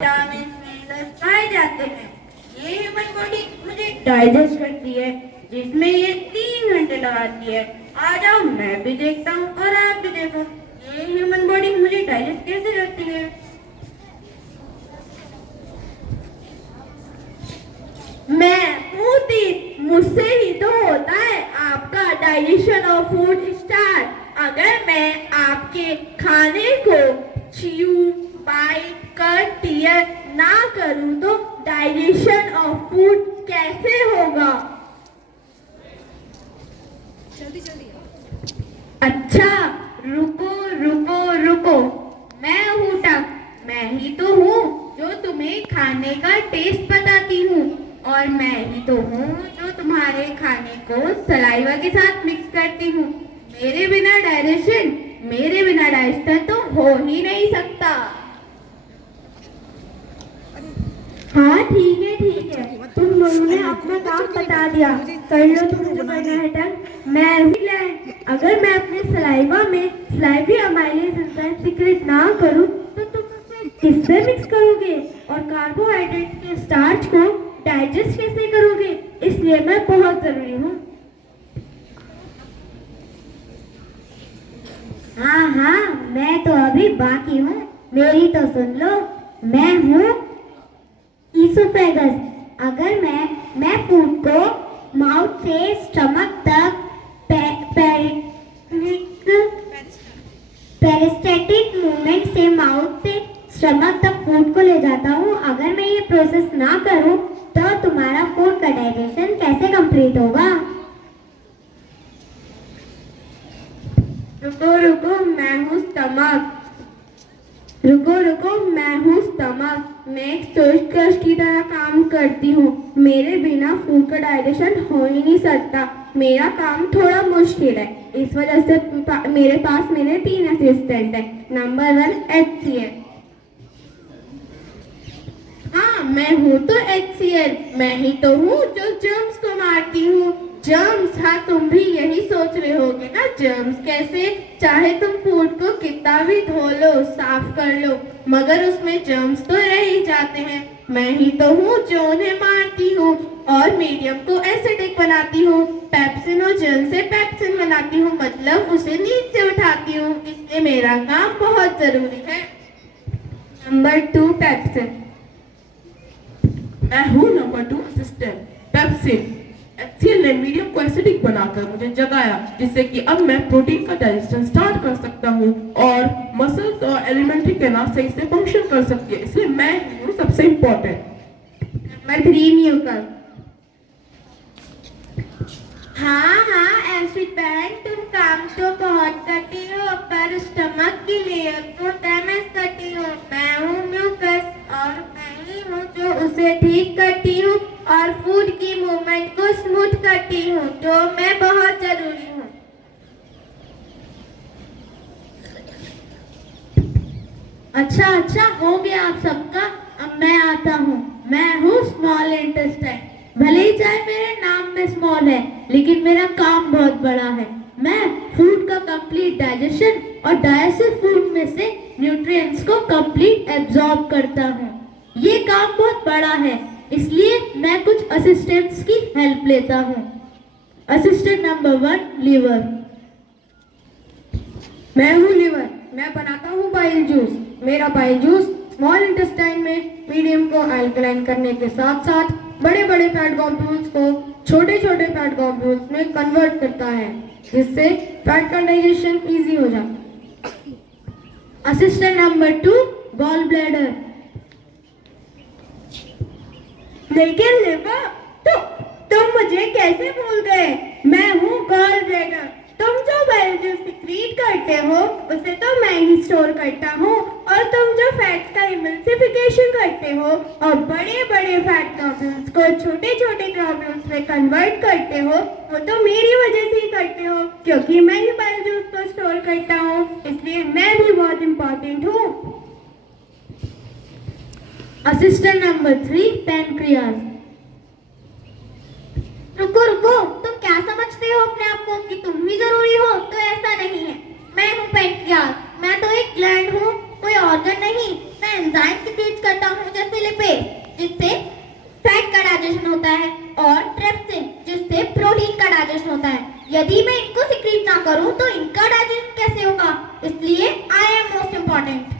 Vitamin minerals पाए जाते हैं। ये ह्यूमन बॉडी मुझे डाइजेस्ट करती है, जिसमें ये 3 घंटे लगाती है। आ जाओ, मैं भी देखता हूँ और आप भी देखो ये ह्यूमन बॉडी मुझे डाइजेस्ट कैसे करती है। मैं पूछती, मुझसे ही तो होता है आपका डाइजेशन ऑफ फूड स्टार्ट। अगर मैं आपके खाने को च्यू बाइट कर टीयर ना करूं तो डाइजेशन ऑफ फूड कैसे होगा? जल्दी जल्दी। अच्छा, रुको रुको रुको, मैं हूँ टक, मैं ही तो हूँ जो तुम्हें खाने का टेस्ट बताती हूँ, और मैं ही तो हूँ जो तुम्हारे खाने को सलाइवा के साथ मिक्स करती हूँ। मेरे बिना डाइजेशन, मेरे बिना डाइजेशन तो हो ही नहीं सकता। हाँ ठीक है, तुम लोगों ने अपना काम बता दिया, कर लो तुम जो करना है टंग। मैं भी अगर मैं अपने सलाइवा में स्लाइवी अमाइलेज एंजाइम सीक्रेट ना करूं तो तुम उसे किससे मिक्स करोगे और कार्बोहाइड्रेट के स्टार्च को डाइजेस्ट कैसे करोगे? इसलिए मैं बहुत जरूरी हूँ। हाँ, मैं तो अभी बाकी हूँ, मेरी तो सुन लो। मैं हूँ ईसोफेगस। अगर मैं फूड को माउथ से स्टमक तक पेरिस्टेटिक मूवमेंट से माउथ से स्टमक तक फूड को ले जाता हूँ। अगर मैं ये प्रोसेस ना करूँ तो तुम्हारा फूड का डाइजेशन कैसे कंप्लीट होगा? रुको, मैं हूँ स्टमक। रुको, मैं हूँ स्टमक। मैं एक सोच क्रश की तरह काम करती हूँ। मेरे बिना फूड का डाइजेशन हो ही नहीं सकता। मेरा काम थोड़ा मुश्किल है, इस वजह से मेरे पास मेरे 3 असिस्टेंट है। Number 1 HCL। हाँ, मैं हूँ तो HCL, मैं ही तो हूँ जो जर्म्स को मारती हूँ। जर्म्स, हाँ तुम भी यही सोच रहे होगे ना, जर्म्स कैसे? चाहे तुम फूड को कितना भी धो लो, साफ कर लो, मगर उसमें जर्म्स तो रह ही जाते हैं। मैं ही तो हूँ जो उन्हें मारती हूँ और मीडियम को एसिडिक बनाती हूँ, पेप्सिनोजन से पेप्सिन बनाती हूँ, मतलब उसे नीचे उठाती हूँ। इसलिए मेरा काम बहुत जरूरी है। Number 2 pepsin. मैं हूँ नंबर 2 असिस्टेंट पेप्सिन। HCL ने मीडियम को एसिडिक बनाकर मुझे जगाया, जिससे कि अब मैं प्रोटीन का डाइजेशन स्टार्ट कर सकता हूँ और मसल्स और एलिमेंट्री कैनाल सही से फंक्शन कर सकती है। इसलिए मैं हूँ सबसे इम्पोर्टेंट। Number 3 mucus. हाँ, एसिड बहन, तुम काम तो बहुत करती हो पर स्टमक की लेयर को डैमेज करती हो। मैं हूँ म्यूकस और मैं ही हूँ जो उसे ठीक करती हूँ और फूड की मूवमेंट को स्मूथ करती हूँ, जो मैं बहुत जरूरी हूँ। अच्छा, हो गया आप सबका। अब मैं आता हूँ। मैं हूँ स्मॉल इंटेस्टाइन। भले ही चाहे मेरे नाम में स्मॉल है, लेकिन मेरा काम बहुत बड़ा है। मैं फूड का कंप्लीट डाइजेशन और डाइजेस्टिव फूड में से न्यूट्रिएंट्स को कंप्लीट एब्जॉर्ब करता हूँ। ये काम बहुत बड़ा है, इसलिए मैं कुछ असिस्टेंट्स की हेल्प लेता हूँ। Assistant number 1 liver. मैं हूँ लीवर, मैं बनाता हूँ बाइल जूस। मेरा बाइल जूस स्मॉल इंटेस्टाइन में मीडियम को अल्कलाइन करने के साथ साथ बड़े बड़े फैट कॉम्प्यूल्स को छोटे छोटे फैट कॉम्प्यूल्स में कन्वर्ट करता है, जिससे फैट का डाइजेशन ईजी हो जाता है। Assistant number 2 gall bladder. लेकिन लिवर, तुम मुझे कैसे भूल गए? मैं हूँ गॉल ब्लैडर। तुम जो बाइल जूस सीक्रेट करते हो उसे तो मैं ही स्टोर करता हूँ, और तुम जो फैट्स का इमल्सिफिकेशन करते हो और बड़े बड़े फैट ग्लोब्यूल्स को छोटे छोटे ग्लोब्यूल्स में कन्वर्ट करते हो, वो तो मेरी वजह से ही करते हो, क्योंकि मैं ही बाइल जूस को स्टोर करता हूँ। इसलिए मैं भी बहुत इंपॉर्टेंट हूँ। Assistant number 3 pancreas. रुको, तुम क्या समझते हो अपने आप को कि तुम भी जरूरी हो? तो ऐसा नहीं है। मैं हूँ पैनक्रियाज, मैं तो एक ग्लैंड हूँ, कोई ऑर्गन नहीं। मैं मैं एंजाइम सिक्रीट करता हूँ जैसे लिपेज, जिससे फैट का डाइजेशन होता है, और ट्रिप्सिन, जिससे प्रोटीन का डाइजेशन होता है। यदि मैं इनको सिक्रीट ना करूँ तो इनका डाइजेशन कैसे होगा? इसलिए आई एम मोस्ट इम्पोर्टेंट।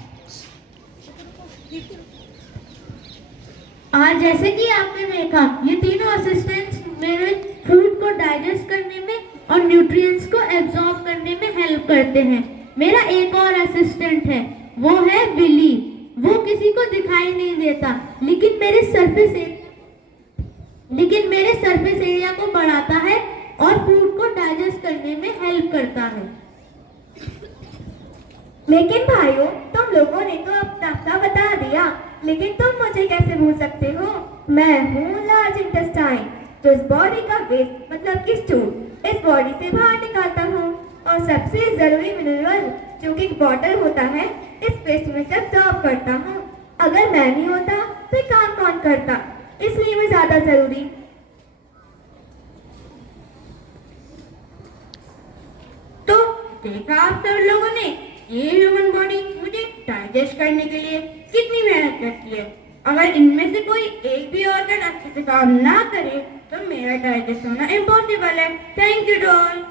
और जैसे कि आपने देखा, ये तीनों असिस्टेंट्स मेरे फूड को डाइजेस्ट करने में और न्यूट्रिएंट्स को एब्जॉर्ब करने में हेल्प करते हैं। मेरा एक और असिस्टेंट है, वो है विली। वो किसी को दिखाई नहीं देता, लेकिन मेरे सरफेस एरिया को बढ़ाता है और फूड को डाइजेस्ट करने में हेल्प करता है। लेकिन भाइयों, तुम लोगों ने तो अपना बता दिया, लेकिन तुम मुझे कैसे भूल सकते हो? मैं हूँ लार्ज इंटेस्टाइन, जो इस बॉडी का वेस्ट मतलब कि स्टूल इस बॉडी से बाहर निकालता हूँ, और सबसे जरूरी मिनरल जो कि वाटर होता है, इस वेस्ट में से एब्जॉर्ब करता हूँ। अगर मैं नहीं होता तो ये काम कौन करता? इसलिए मैं ज्यादा जरूरी। तो देखा आप सब लोगों ने, ये ह्यूमन बॉडी मुझे डाइजेस्ट करने के लिए कितनी मेहनत करती है। अगर इनमें से कोई एक भी ऑर्गन अच्छे से काम ना करे तो मेरा डाइजेस्ट होना इम्पॉसिबल है। Thank you doll.